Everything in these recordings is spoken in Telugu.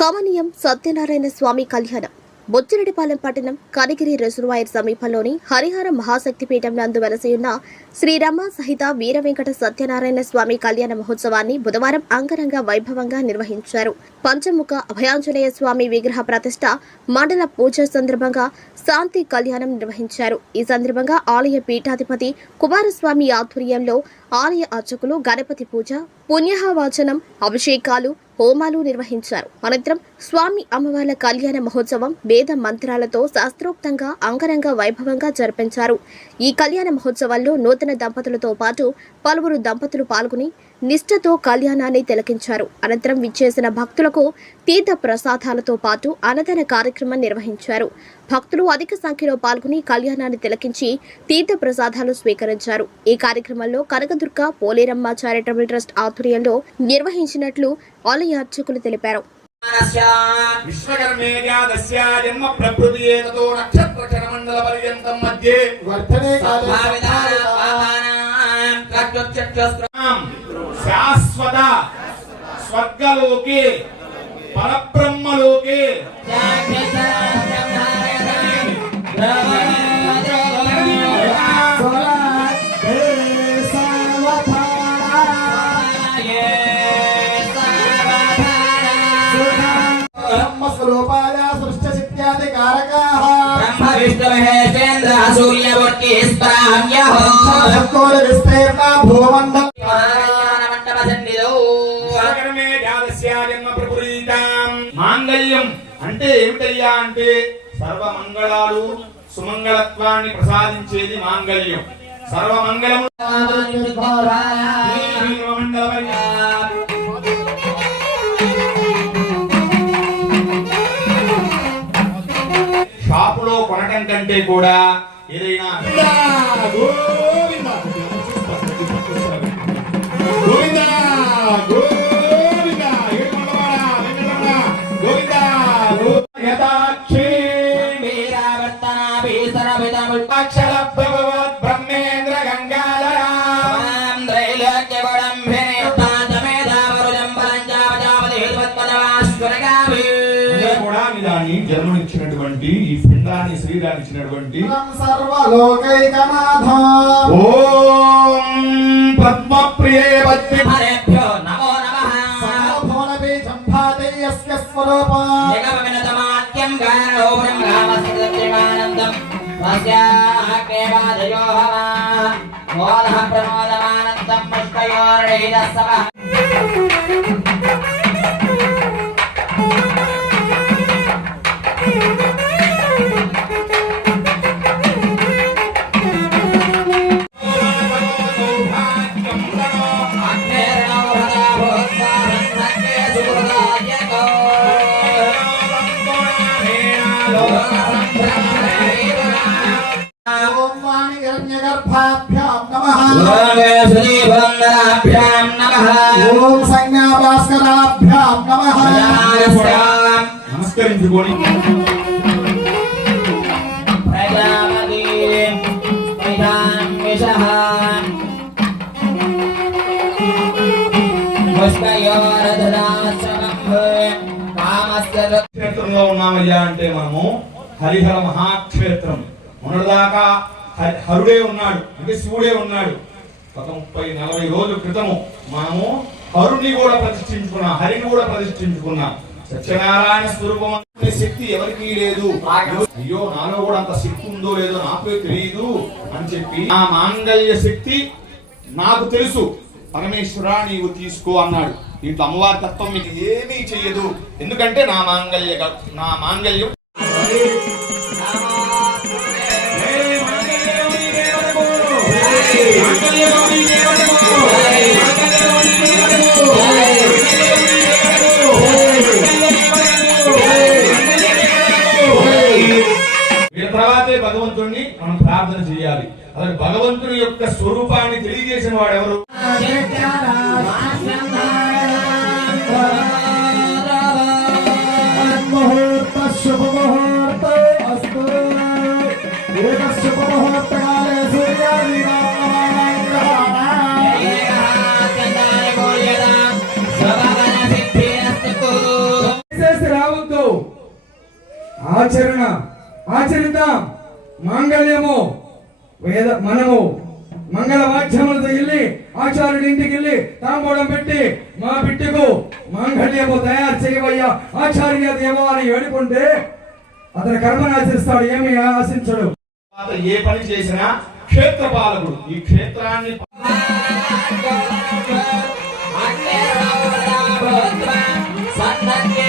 కమనీయం సత్యనారాయణ స్వామి కళ్యాణం. బొచ్చిరెడ్డిపాలెం పట్టణం కనిగిరి రిజర్వాయర్ సమీపంలోని హరిహర మహాశక్తిపీఠం నందు వెలసియున్న ఉన్న శ్రీరమ సహిత వీరవెంకట సత్యనారాయణ స్వామి కళ్యాణ మహోత్సవాన్ని బుధవారం అంగరంగ వైభవంగా నిర్వహించారు. పంచముఖ అభయాంజనేయ స్వామి విగ్రహ ప్రతిష్ట మండల పూజ సందర్భంగా శాంతి కళ్యాణం నిర్వహించారు. ఈ సందర్భంగా ఆలయ పీఠాధిపతి కుమారస్వామి ఆధ్వర్యంలో ఆలయ అర్చకులు గణపతి పూజ పుణ్యహవాచనం అభిషేకాలు హోమాలు నిర్వహించారు. అనంతరం స్వామి అమ్మవార్ల కళ్యాణ మహోత్సవం వేద మంత్రాలతో శాస్త్రోక్తంగా అంగరంగ వైభవంగా జరిపించారు. ఈ కళ్యాణ మహోత్సవాల్లో నూతన దంపతులతో పాటు పలువురు దంపతులు పాల్గొని నిష్ఠతో కళ్యాణాన్ని తిలకించారు. అనంతరం విచ్చేసిన భక్తులకు తీర్థ ప్రసాదాలతో పాటు అన్నదాన కార్యక్రమం నిర్వహించారు. భక్తులు అధిక సంఖ్యలో పాల్గొని కళ్యాణాన్ని తిలకించి తీర్థ ప్రసాదాలు స్వీకరించారు. ఈ కార్యక్రమంలో కనకదుర్గ పోలేరమ్మ చారిటబుల్ ట్రస్ట్ ఆధ్వర్యంలో నిర్వహించినట్లు ఆలయ అర్చకులు తెలిపారు. విశ్వకర్మేజాదస్య జన్మ ప్రకృతి ఏతతో నక్షత్ర క్షణమండల పర్యంతం మధ్యే వర్ధనే శాశ్వత స్వర్గలోకే పరబ్రహ్మలోకే మాంగళ్యం అంటే ఏమిటయ్యా అంటే సర్వమంగళాలు సుమంగళత్వాన్ని ప్రసాదించేది మాంగళ్యం. సర్వమంగళము మండల షాపులో కొనటం కంటే కూడా ఏదైనా గోవింద. గోవింద గోవింద. గోవింద యథాక్షి అక్షర భగవద్ బ్రహ్మేంద్ర గంగాధర శరీరాన్ని ఇచ్చినటువంటి ఓం పద్మి సంభాతయ్యస్య స్వరూపా. ప్రమోదమానందం పుష్పయోర్ణీరసవ ఓం వాణి హిరణ్యగర్భాభ్యాం నమః. ఓం సంజ్ఞాభాస్కరాభ్యాం నమః. నమస్కరించుకొని క్షేత్రంలో ఉన్నామయ్యా అంటే మనము హరిహర మహాక్షేత్రం. మొన్నటిదాకా హరి- హరుడే ఉన్నాడు అంటే శివుడే ఉన్నాడు. ఒక ముప్పై నలభై రోజుల క్రితము మనము హరుని కూడా ప్రతిష్ఠించుకున్నాం హరిని కూడా ప్రతిష్ఠించుకున్నాం. సత్యనారాయణ స్వరూపం అనే శక్తి ఎవరికీ లేదు. అయ్యో నాలో కూడా అంత శక్తి ఉందో లేదో నాకే తెలియదు అని చెప్పి ఆ మాంగళ్య శక్తి నాకు తెలుసు. పరమేశ్వర నీవు తీసుకో అన్నాడు. దీంట్లో అమ్మవారి తత్వం మీకు ఏమీ చెయ్యదు. ఎందుకంటే నా మాంగళ్య నా మాంగళ్యం తర్వాతే భగవంతుడిని మనం ప్రార్థన చేయాలి. అలాగే భగవంతుని యొక్క స్వరూపాన్ని తెలియజేసిన వాడు ఎవరు? రావద్దు ఆచరణ ఆచరిద్దాం మాంగళ్యము వేద మనము మంగళ వాద్యములతో వెళ్ళి ఆచార్యుడి ఇంటికి వెళ్ళి తాంబూలం పెట్టి మా బిడ్డకు మాంగళ్యము తయారు చేయవయ్యా. ఆచార్య దేవా అని వేడుకుంటే అతని కర్మను ఆచరిస్తాడు ఏమి ఆశించడు. ఏ పని చేసినా క్షేత్రపాలకుడు. ఈ క్షేత్రాన్ని సన్నన్యే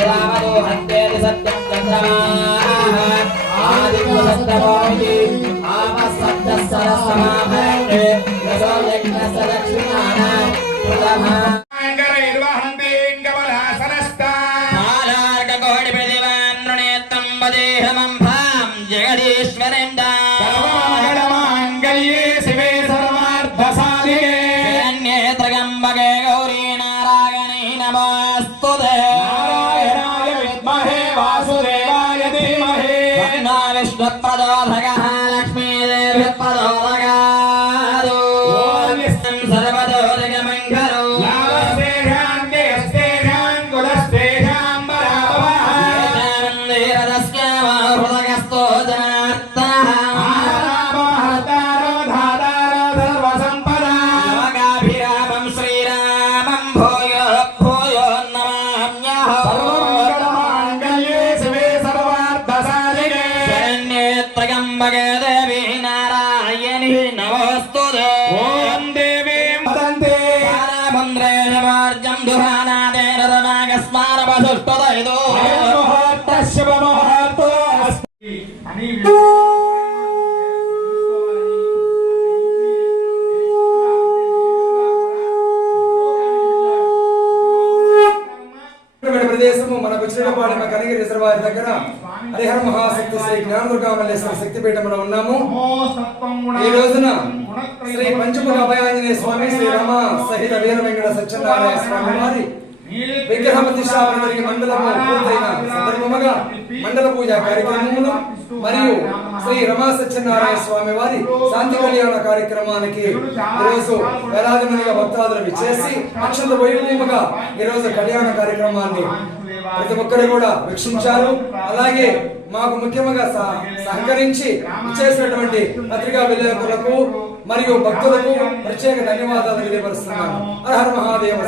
రామదోహంతేతి సత్యం చంద్రమాః ఆదిత్య సత్తమోహి ఆమసత్య సరసమాభరణే యశో ప్రథమా త్రయంబకే reparando. దేశము మన బుచ్చిరెడ్డిపాలెం కనిగిరి రిజర్వాయర్ దగ్గర. హరిహర మహాశక్తి శ్రీ జ్ఞానదుర్గామల్లేశ్వర శక్తిపీఠంలో ఉన్నాము. ఈ రోజున శ్రీ పంచముఖ అభయాంజనేయ స్వామి శ్రీ రమ సహిత వీర వెంకట సత్యనారాయణ స్వామి వారి విగ్రహ ప్రతిష్టాపన జరిగి మండలము పూర్తయిన సందర్భముగా మండల పూజ కార్యక్రమములు మరియు శ్రీ రమా సత్యనారాయణ స్వామి వారి శాంతి కళ్యాణ కార్యక్రమానికి ఈరోజు వేలాది మందిగా భక్తాదులు విచ్చేసి అక్షత వైభవముగా ఈరోజు కళ్యాణ కార్యక్రమాన్ని ప్రతి ఒక్కరు కూడా వీక్షించారు. అలాగే మాకు ముఖ్యంగా సహ- సహకరించి ఇచ్చేసినటువంటి పత్రికా విలేకరులకు మరియు భక్తులకు ప్రత్యేక ధన్యవాదాలు తెలియపరుస్తున్నాను. హర హర మహాదేవ